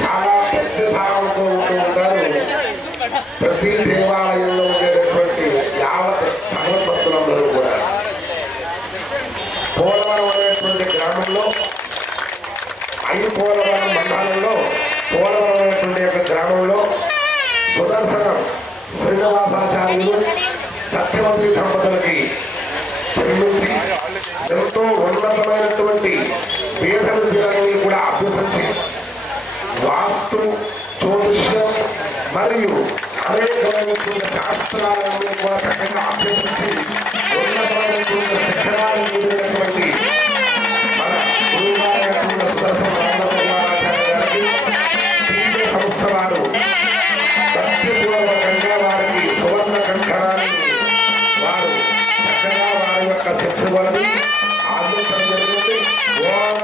చాలా పెద్ద భావంతో ఉంటూ ఉంటారు. ప్రతి దేవాలయంలో ఉండేటటువంటి యావత్ భగవద్భక్తులందరూ కూడా పోలవరం అనేటువంటి గ్రామంలో పోలవరం మండలంలో పోలవరం అనేటువంటి యొక్క గ్రామంలో సుదర్శనం శ్రీనివాసాచార్యులు సత్యవతి దంపతులకి జన్మించి ఎంతో ఉన్నతమైనటువంటి వేద విద్యలన్నీ కూడా అభ్యసించి వాస్తు జ్యోతిష్యం మరియు అనేకమైనటువంటి శాస్త్రాలను కూడా చక్కగా అభ్యసించి ఉన్నతమైనటువంటి శిక్షణాలను పొందినటువంటి మన గురువుగారైనటువంటి సుదర్శనాచార్య గారికి సంస్థ వారు భక్తిపూర్వకంగా వారికి సువర్ణ కంకణాన్ని వారు యొక్క శక్తి కొలది ఆలోచన జరిగింది. ఓం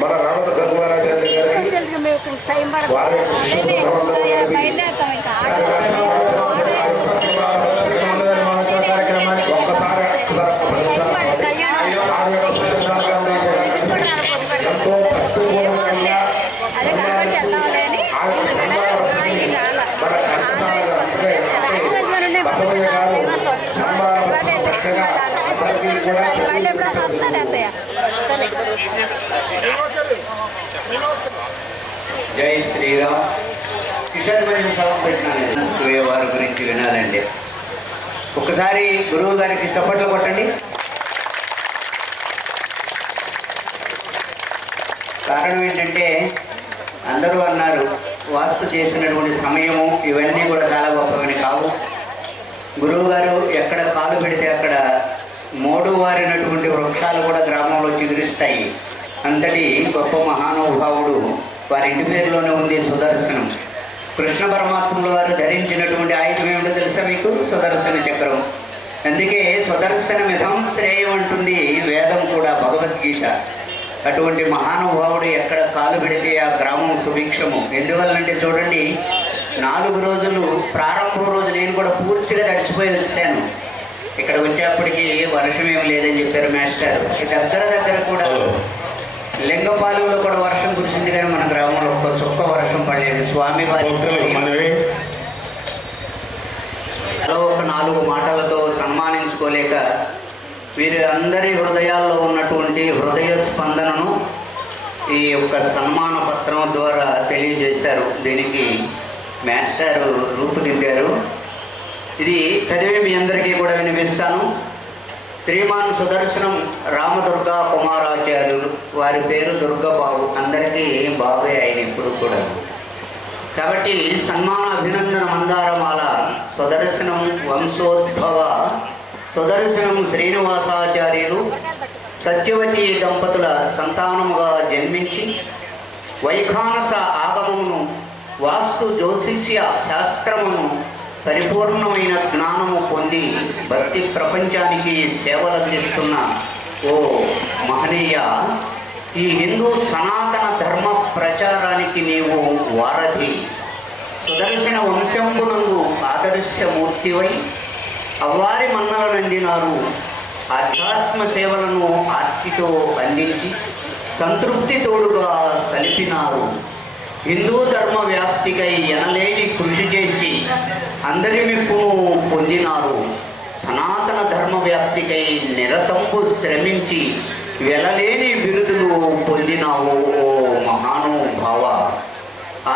మన రామత ధర్మరాజాన్ని గారికి వారి జై శ్రీరామ్. కిషన్ భజన సభ పెట్టిన వారి గురించి వినాలండి. ఒకసారి గురువు గారికి చప్పట్లు కొట్టండి. కారణం ఏంటంటే అందరూ అన్నారు వాస్తు చేసినటువంటి సమయము ఇవన్నీ కూడా చాలా గొప్పవని కావు. గురువు గారు ఎక్కడ కాలు పెడితే అక్కడ మోడు వారినటువంటి వృక్షాలు కూడా గ్రామంలో చిగురిస్తాయి. అంతటి గొప్ప మహానుభావుడు. వారి ఇంటి పేరులోనే ఉంది సుదర్శనం. కృష్ణ పరమాత్ముల వారు ధరించినటువంటి ఆయుధం ఏమిటో తెలుసా మీకు? సుదర్శన చక్రం. అందుకే సుదర్శన మిథం శ్రేయం అంటుంది వేదం కూడా, భగవద్గీత. అటువంటి మహానుభావుడు ఎక్కడ కాలు పెడితే ఆ గ్రామం సుభిక్షము. ఎందువల్లంటే చూడండి, 4 రోజులు ప్రారంభ రోజు నేను కూడా పూర్తిగా తడిచిపోయి వచ్చాను. ఇక్కడ వచ్చేప్పటికి వర్షం ఏమి లేదని చెప్పారు మాస్టర్. దగ్గర కూడా లింగపాలెంలో కూడా వర్షం కురిసింది, కానీ మన గ్రామంలో ఒక్క చుక్క వర్షం పడలేదు. స్వామి వారి ఒక 4 మాటలతో సన్మానించుకోలేక వీరి అందరి హృదయాల్లో ఉన్నటువంటి హృదయ స్పందనను ఈ యొక్క సన్మాన పత్రం ద్వారా తెలియజేశారు. దీనికి మాస్టర్ రూపుదిద్దారు. ఇది చదివి మీ అందరికీ కూడా వినిపిస్తాను. శ్రీమాన్ సుదర్శనం రామదుర్గా కుమారాచార్యులు. వారి పేరు దుర్గబాబు. అందరికీ బాబే ఆయన ఇప్పుడు కూడా. కాబట్టి సన్మాన అభినందన మందారమాల సుదర్శనం వంశోద్భవ సుదర్శనం శ్రీనివాసాచార్యులు సత్యవతి దంపతుల సంతానముగా జన్మించి వైఖానస ఆగమమును వాస్తు జ్యోతిష్య శాస్త్రమును పరిపూర్ణమైన జ్ఞానము పొంది భక్తి ప్రపంచానికి సేవలందిస్తున్న ఓ మహనీయ, ఈ హిందూ సనాతన ధర్మ ప్రచారానికి నీవు వారధి. సుదర్శన వంశంబునందు ఆదర్శమూర్తివై అవ్వారి మన్నలనందినారు. ఆధ్యాత్మ సేవలను ఆర్తితో అందించి సంతృప్తి తోడుగా సలిపినారు. హిందూ ధర్మ వ్యాప్తికై ఎనలేని కృషి చేసి అందరి మెప్పును పొందినారు. సనాతన ధర్మ వ్యాప్తికై నిరతంపు శ్రమించి వెలలేని బిరుదులు పొందినావు ఓ మహానుభావ.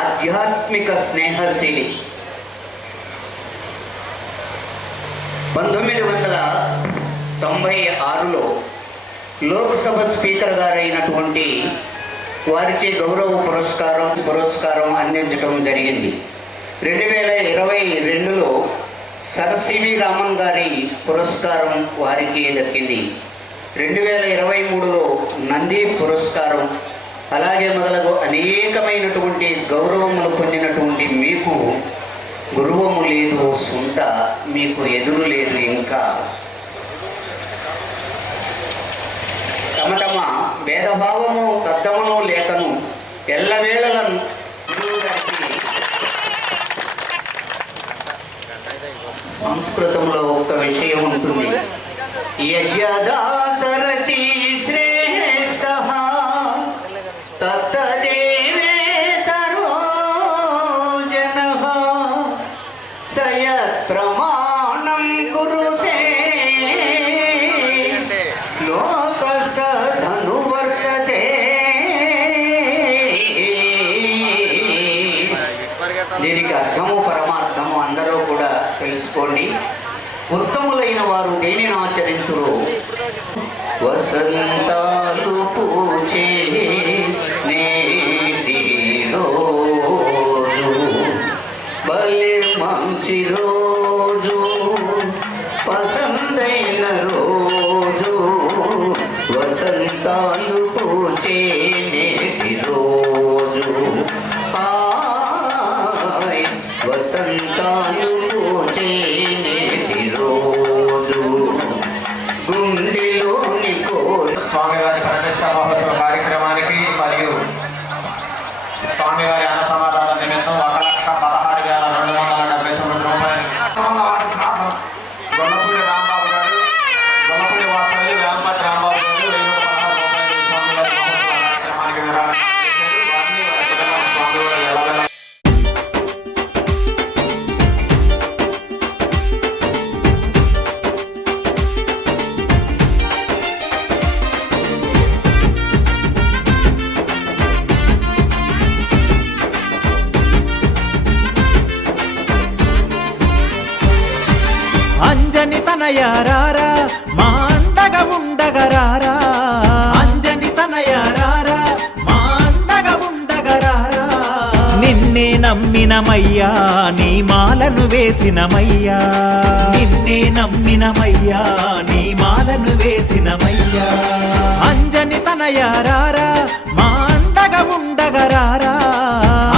ఆధ్యాత్మిక స్నేహశీలి. 1996లో లోక్సభ స్పీకర్ గారైనటువంటి వారికి గౌరవ పురస్కారం అందించడం జరిగింది. 2022లో సర్ సివి రామన్ గారి పురస్కారం వారికి దక్కింది. 2023లో నంది పురస్కారం, అలాగే మొదలగు అనేకమైనటువంటి గౌరవములు పొందినటువంటి మీకు గురువము లేదు సుంట, మీకు ఎదురు లేదు ఇంకా. తమ తమ భేదభావము తద్దమును లేఖను ఎల్లవేళలను గురువు గారికి సంస్కృతంలో ఒక విషయం ఉంటుంది. యజ్ఞదాచరతి శ్రేష్టః తత్తదేవేతరో జనః సయత్ ప్రమాణం కురుతే లోకస్తధను వర్తతే. దీనికి అర్థము పరమార్థము అందరూ కూడా తెలుసుకోండి. ఉత్తములైన వారు దేనిని ఆచరించురు? వసంతాలు పూచే నేటి రోజు బలి మంచి రోజు పసందైన రోజు వసంతాలు పూచే నేటి రోజు హాయ్ వసంతాలు పూచే నేటి రోజు గుండెలోని కోరి స్వామివారి ప్రతిష్ట మహోత్సవ కార్యక్రమానికి మరియు స్వామివారి అన్న సమాధాన నిమిత్తం 1,16,279 రూపాయలు గొల్లపూడి రాంబాబు గారు, గొల్లపూడి వాస్తవ్యులు వేమపతి రాంబాబు గారు 1,116 రూపాయలు స్వామివారి మహోత్సవ కార్యక్రమానికి విరాళం ఇచ్చారు. వారిని వారి కుటుంబం స్వామివారి ఎలాగైనా అంజని తనయారారా మా అండగా ఉండగరారా అంజని తనయారారా మా అండగా ఉండగరారా నిన్నే నమ్మినమయ్యా నీ మాలను వేసినమయ్యా నిన్నే నమ్మినమయ్యా నీ మాలను వేసినమయ్యా అంజని తనయారారా మా అండగా ఉండగరారా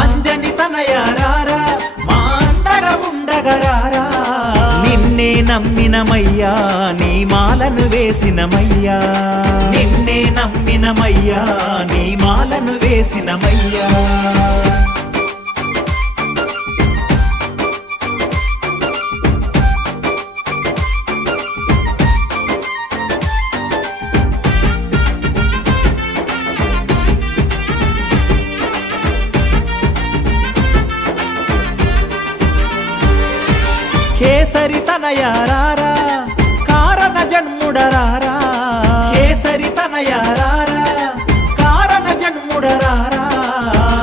అంజని తనయారారా మా అండగా ఉండగరారా నిన్నే నమ్మినమయ్యా నీ మాలను వేసినమయ్యా నిన్నే నమ్మినమయ్యా నీ మాలను వేసినమయ్యా కేసరి తనయారారా కారణ జన్ముడరారా కేసరి తనయారారా కారణ జన్ముడరారా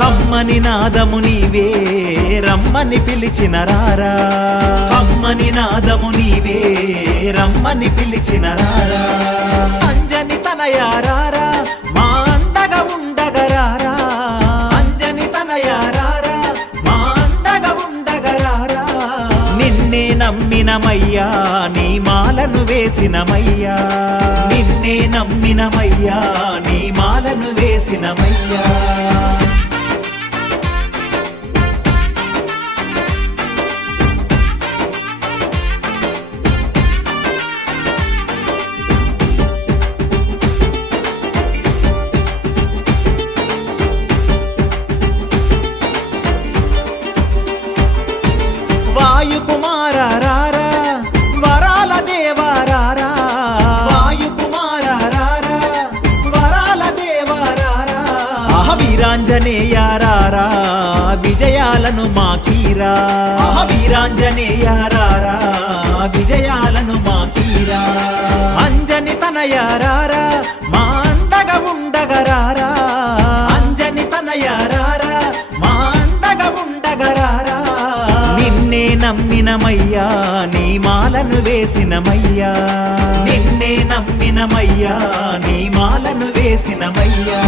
కమ్మని నాదము నీవే రమ్మని పిలిచిన రారా కమ్మని నాదము నీవే రమ్మని పిలిచిన రారా అంజని తనయారారా మా అండగా ఉండగరారా అంజని తనయారారా మా అండగా ఉండగరారా నిన్నే నమ్మినమయ్యా నీ మాలను వేసినమయ్యా నిన్నే నమ్మినమయ్యా నీ మాలను వేసినమయ్యా వాయుకుమారారా వరాల దేవారారా వాయుకుమారారా వరాల దేవారారా వీరాంజనేయారారా విజయాలను మాకీరా వీరాంజనేయారారా విజయాలను మాకీరా అంజని తనయారారా మా అండగా ఉండగరారా అంజని తనయారారా మా అండగా ఉండగరారా నిన్నే నమ్మినమయ్యా నీ మాలను వేసినమయ్యా నిన్నే నమ్మినమయ్యా నీ మాలను వేసినమయ్యా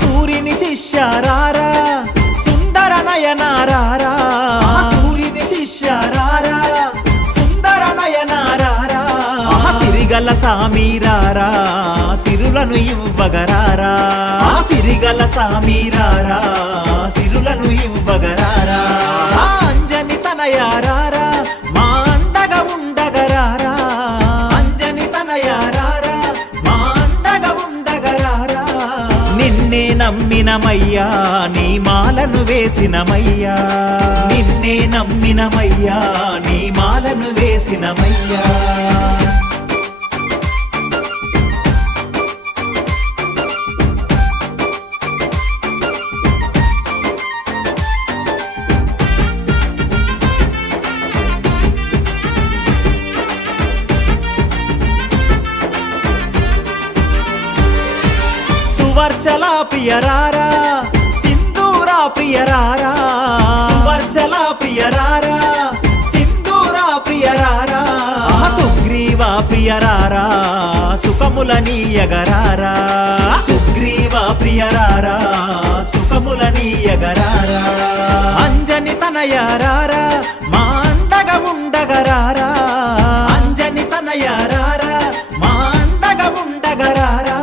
సూర్యుని శిష్యారారా సుందర నయనారారా సూర్యుని శిష్యారారా సుందర నయనారారా సిరిగల సామీరారా సిరులను ఇవ్వగరారా సిరిగల సామీరారా సిరులను ఇవ్వగరారా అంజని తనయారారా మా అండగా ఉండగరారా అంజని తనయారారా మా అండగా ఉండగరారా నిన్నే నమ్మినమయ్యా నీ మాలను వేసినమయ్యా నిన్నే నమ్మినమయ్యా నీ మాలను వేసినమయ్యా సువర్చలా ప్రియరారా ప్రియరారా సువర్చల ప్రియరారా సింధూరా ప్రియరారా సుగ్రీవ ప్రియరారా సుఖములనీయగరారా సుగ్రీవ ప్రియరారా సుఖములనీయగరారా అంజని తనయారారా మా అండగా ఉండగరారా అంజని తనయారారా మా అండగా ఉండగరారా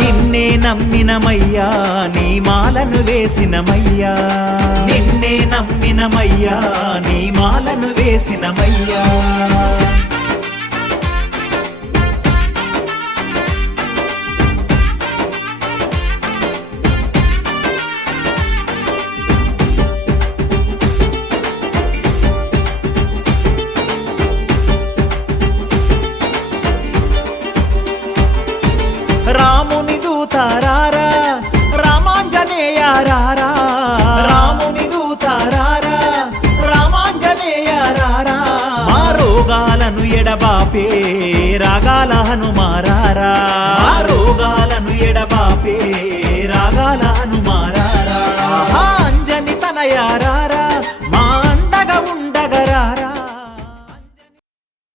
నిన్నే నమ్మినమయ్యా నీ మాలను వేసినమయ్యా నిన్నే నమ్మినమయ్యా నీ మాలను వేసినమయ్యా రాముని దూతారారా రామాంజనేయారారా రాముని దూతారారా రామాంజనేయారారా మా రోగాలను ఎడబాపే రాగాల హనుమారారా మా రోగాలను ఎడబాపే